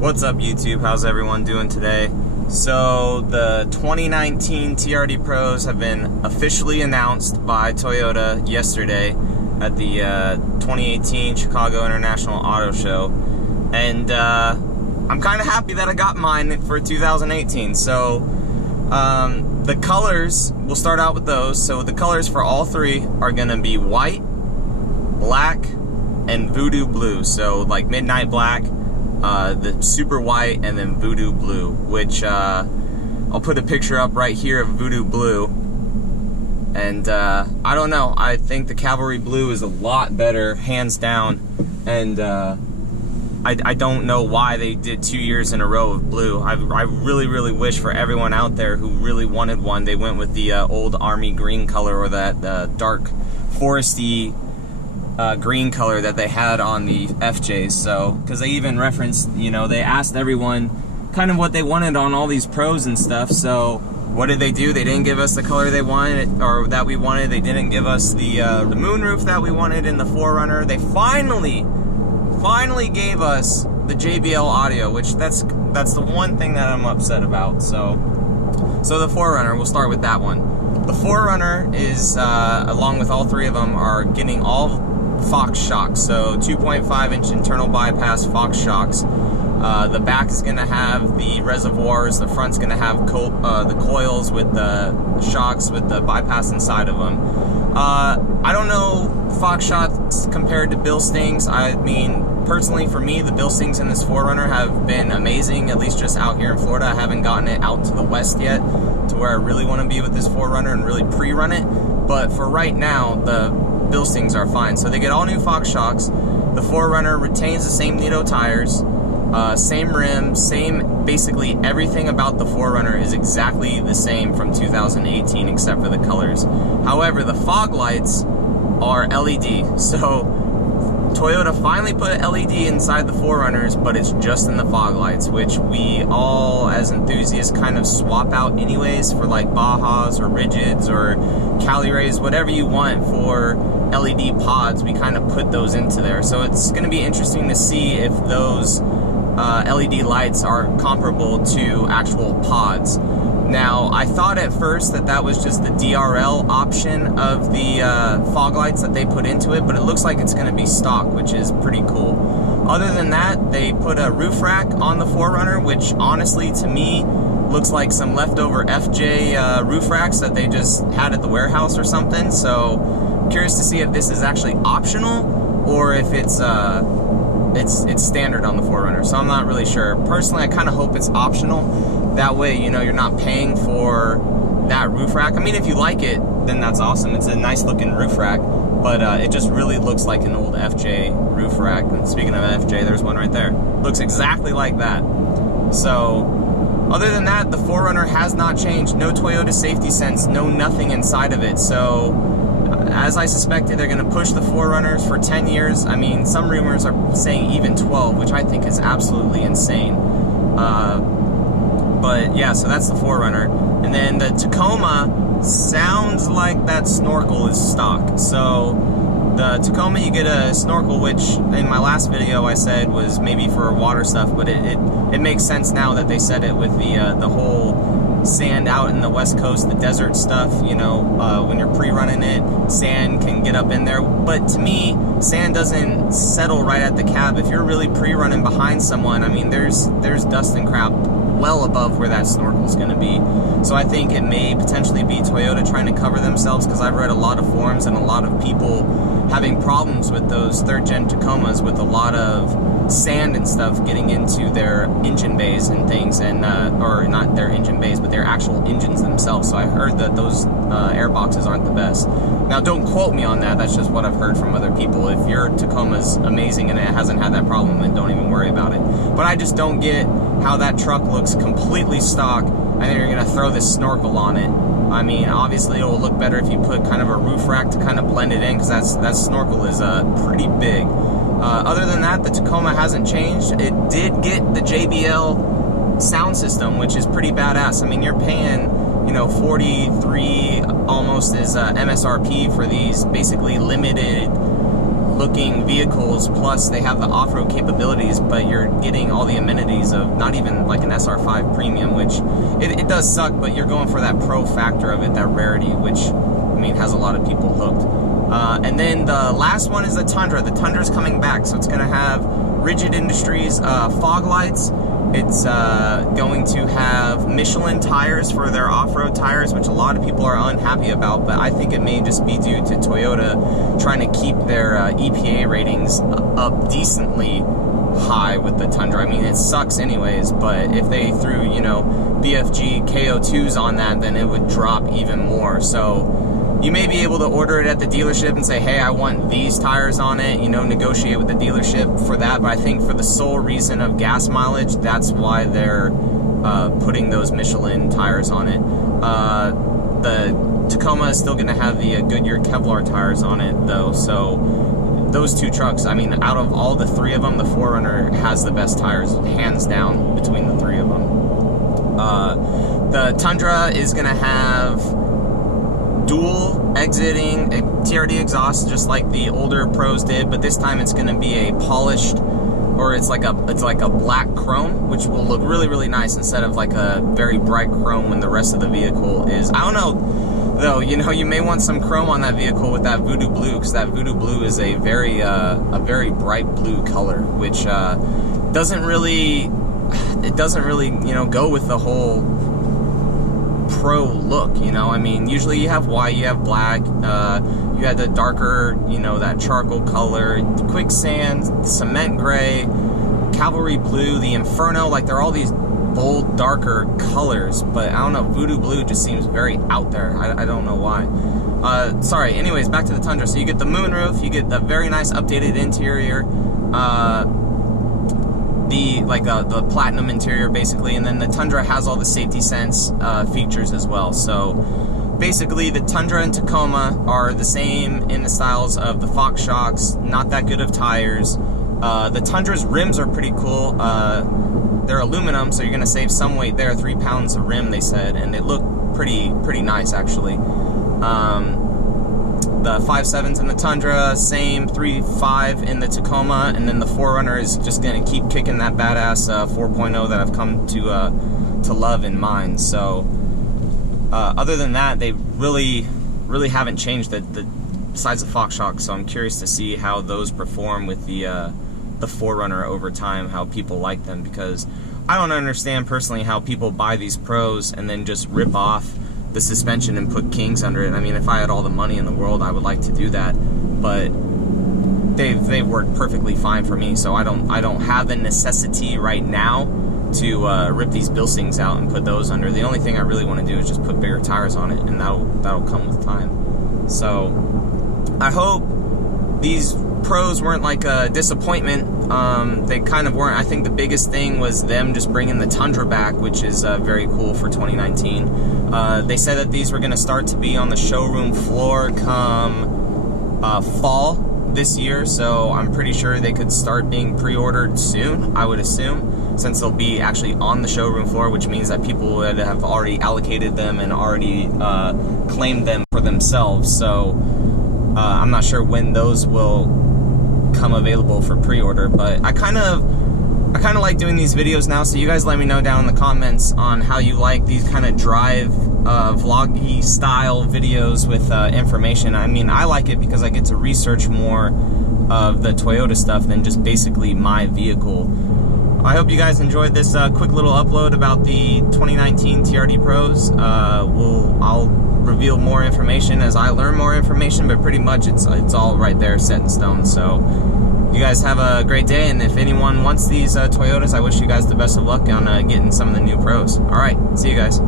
What's up, YouTube? How's everyone doing today? So the 2019 TRD Pros have been officially announced by Toyota yesterday at the 2018 Chicago International Auto Show, and I'm kind of happy that I got mine for 2018. So the colors, we'll start out with those. So the colors for all three are going to be white, black, and Voodoo Blue. So like Midnight Black, the Super White, and then Voodoo Blue, which I'll put a picture up right here of Voodoo Blue. And I don't know, I think the Cavalry Blue is a lot better, hands down. And I don't know why they did 2 years in a row of blue. I really wish for everyone out there who really wanted one, they went with the old army green color, or that dark foresty green color that they had on the FJs. So, because they even referenced, you know, they asked everyone kind of what they wanted on all these Pros and stuff. So what did they do? They didn't give us the color they wanted, or that we wanted. They didn't give us the moonroof that we wanted in the 4Runner. They finally gave us the JBL audio, which that's the one thing that I'm upset about. So the 4Runner, we'll start with that one. The 4Runner is, along with all three of them, are getting all Fox shocks, so 2.5-inch internal bypass Fox shocks. The back is going to have the reservoirs, the front's going to have the coils with the shocks with the bypass inside of them. I don't know Fox shocks compared to Bilstings. I mean, personally for me, the Bilstings in this 4Runner have been amazing, at least just out here in Florida. I haven't gotten it out to the west yet, to where I really want to be with this 4Runner and really pre-run it. But for right now, the Bilstings are fine. So they get all new Fox shocks. The 4Runner retains the same Nitto tires, same rim, same, basically everything about the 4Runner is exactly the same from 2018 except for the colors. However, the fog lights are LED. So Toyota finally put LED inside the 4Runners, but it's just in the fog lights, which we all, as enthusiasts, kind of swap out anyways for like Bajas or Rigids or Cali Rays, whatever you want for LED pods. We kind of put those into there. So it's going to be interesting to see if those LED lights are comparable to actual pods. Now, I thought at first that was just the DRL option of the fog lights that they put into it, but it looks like it's going to be stock, which is pretty cool. Other than that, they put a roof rack on the 4Runner, which honestly, to me, looks like some leftover FJ roof racks that they just had at the warehouse or something. So, I'm curious to see if this is actually optional or if it's standard on the 4Runner. So I'm not really sure. Personally, I kind of hope it's optional. That way, you know, you're not paying for that roof rack. I mean, if you like it, then that's awesome. It's a nice looking roof rack, but it just really looks like an old FJ roof rack. And speaking of FJ, there's one right there. Looks exactly like that. So, other than that, the 4Runner has not changed. No Toyota safety sense, no nothing inside of it. So, as I suspected, they're going to push the 4Runners for 10 years. I mean, some rumors are saying even 12, which I think is absolutely insane. But yeah, so that's the 4Runner. And then the Tacoma sounds like that snorkel is stock. So the Tacoma, you get a snorkel, which in my last video I said was maybe for water stuff, but it makes sense now that they said it with the whole sand out in the west coast, the desert stuff. You know, when you're pre-running it, sand can get up in there. But to me, sand doesn't settle right at the cab. If you're really pre-running behind someone, I mean, there's dust and crap well above where that snorkel is going to be. So I think it may potentially be Toyota trying to cover themselves, because I've read a lot of forums and a lot of people having problems with those 3rd gen Tacomas with a lot of sand and stuff getting into their engine bays and things, and or not their engine bays, but their actual engines themselves. So I heard that those air boxes aren't the best. Now, don't quote me on that. That's just what I've heard from other people. If your Tacoma's amazing and it hasn't had that problem, then don't even worry about it. But I just don't get how that truck looks completely stock, and then you're going to throw this snorkel on it. I mean, obviously it will look better if you put kind of a roof rack to kind of blend it in, because that snorkel is pretty big. Other than that, the Tacoma hasn't changed. It did get the JBL sound system, which is pretty badass. I mean, you're paying, you know, 43 almost is MSRP for these basically limited looking vehicles, plus they have the off-road capabilities, but you're getting all the amenities of not even like an SR5 Premium, which it does suck, but you're going for that pro factor of it, that rarity, which, I mean, has a lot of people hooked. And then the last one is the Tundra. The Tundra's coming back, so it's going to have Rigid Industries fog lights. It's going to have Michelin tires for their off-road tires, which a lot of people are unhappy about, but I think it may just be due to Toyota trying to keep their EPA ratings up decently high with the Tundra. I mean, it sucks anyways, but if they threw, you know, BFG KO2s on that, then it would drop even more. So you may be able to order it at the dealership and say, hey, I want these tires on it, you know, negotiate with the dealership for that. But I think for the sole reason of gas mileage, that's why they're putting those Michelin tires on it. The Tacoma is still going to have the Goodyear Kevlar tires on it, though. So those two trucks, I mean, out of all the three of them, the 4Runner has the best tires, hands down, between the three of them. The Tundra is going to have dual exiting TRD exhaust, just like the older Pros did, but this time it's going to be a polished, or it's like a black chrome, which will look really, really nice instead of like a very bright chrome when the rest of the vehicle is. I don't know though, you know, you may want some chrome on that vehicle with that Voodoo Blue, because that Voodoo Blue is a very bright blue color, which doesn't really, you know, go with the whole Pro look, you know. I mean, usually you have white, you have black, you had the darker, you know, that charcoal color, quicksand, cement gray, cavalry blue, the inferno, like they're all these bold, darker colors, but I don't know, Voodoo Blue just seems very out there. I don't know why. Sorry, anyways, back to the Tundra. So you get the moonroof, you get the very nice updated interior, the platinum interior basically, and then the Tundra has all the safety sense features as well. So basically the Tundra and Tacoma are the same in the styles of the Fox shocks, not that good of tires. The Tundra's rims are pretty cool. They're aluminum, so you're gonna save some weight there, 3 pounds of rim they said, and it looked pretty nice actually. The 5.7s in the Tundra, same 3.5 in the Tacoma, and then the 4Runner is just going to keep kicking that badass 4.0 that I've come to love in mine. So other than that, they really haven't changed besides the Fox shock. So I'm curious to see how those perform with the 4Runner over time, how people like them, because I don't understand personally how people buy these Pros and then just rip off the suspension and put Kings under it. I mean, if I had all the money in the world, I would like to do that, but they've worked perfectly fine for me. So I don't have the necessity right now to rip these Bilstings out and put those under. The only thing I really want to do is just put bigger tires on it, and that'll come with time. So I hope these Pros weren't like a disappointment. They kind of weren't. I think the biggest thing was them just bringing the Tundra back, which is very cool for 2019. They said that these were going to start to be on the showroom floor come fall this year, so I'm pretty sure they could start being pre-ordered soon, I would assume, since they'll be actually on the showroom floor, which means that people would have already allocated them and already claimed them for themselves. So I'm not sure when those will come available for pre-order, but I kind of like doing these videos now, so you guys let me know down in the comments on how you like these kind of drive vloggy style videos with information. I mean, I like it because I get to research more of the Toyota stuff than just basically my vehicle. I hope you guys enjoyed this quick little upload about the 2019 TRD Pros. I'll reveal more information as I learn more information, but pretty much it's all right there set in stone. So you guys have a great day, and if anyone wants these Toyotas, I wish you guys the best of luck on getting some of the new Pros. Alright, see you guys.